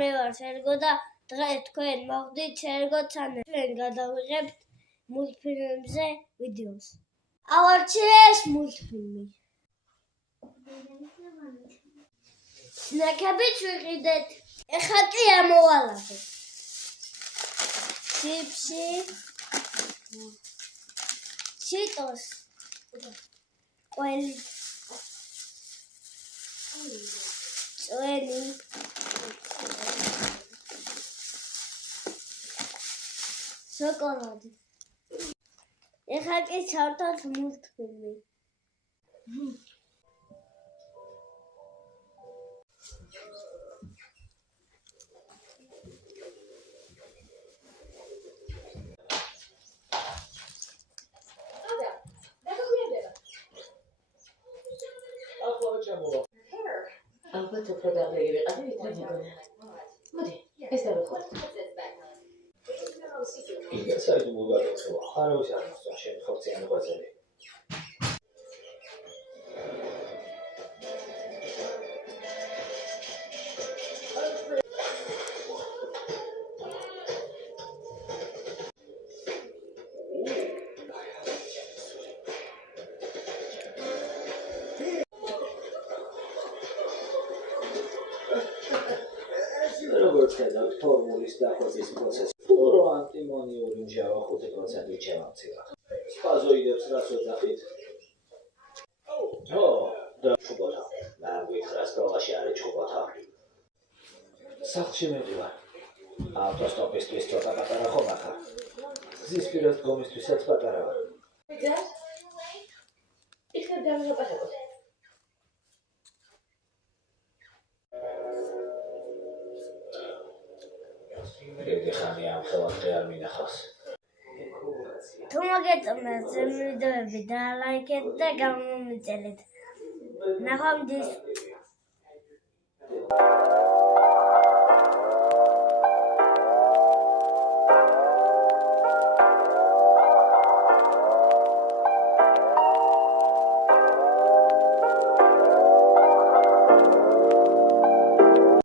მე ვარ სერგო და დღეს თქვენ მოხდით სერგოცანე. ჩვენ გადავიღებთ მულტფილმზე ვიდეოს. ავარჩიეს მულტფილმი. სნეკებიც ვიყიდეთ. ეხლა კი ამოვალავთ. ჩიპსი. ჩიტოს. ყველი. წვენი. შოკოლადი. ეხლა კი ჩავთვალთ მულტფილმი. ალბათ უფრო დაბლელი ვიყავი, ვიდრე მეგონა. მოდი, ეს დავიხოთ. Igen, szeretném mutatni, szóval háromszázas sem fogsz ilyen hozzá. როგორც ხედავთ, ფორმულის დახვეწის პროცესი პროანტიმონიური მჟავა 5%-ით შემამცირა. სპაზოიდებს რას ვეძახით? და ჩუბოთა. მან გითხრა სკოლაში არის ჩუბოთა. სახლში მივდივარ. ავტოსტოპისთვის ცოტა პატარა ხომ ახარ. გზის პირას დგომისთვისაც პატარა ვარ. ვიძახ? იქნებ დავიღებოთ. ერთი ხანი ამ ხელად არ მინახავს. თუ მოგეწონათ ვიდეოები და ლაიქეთ და გამომიწელეთ. ნახვამდის.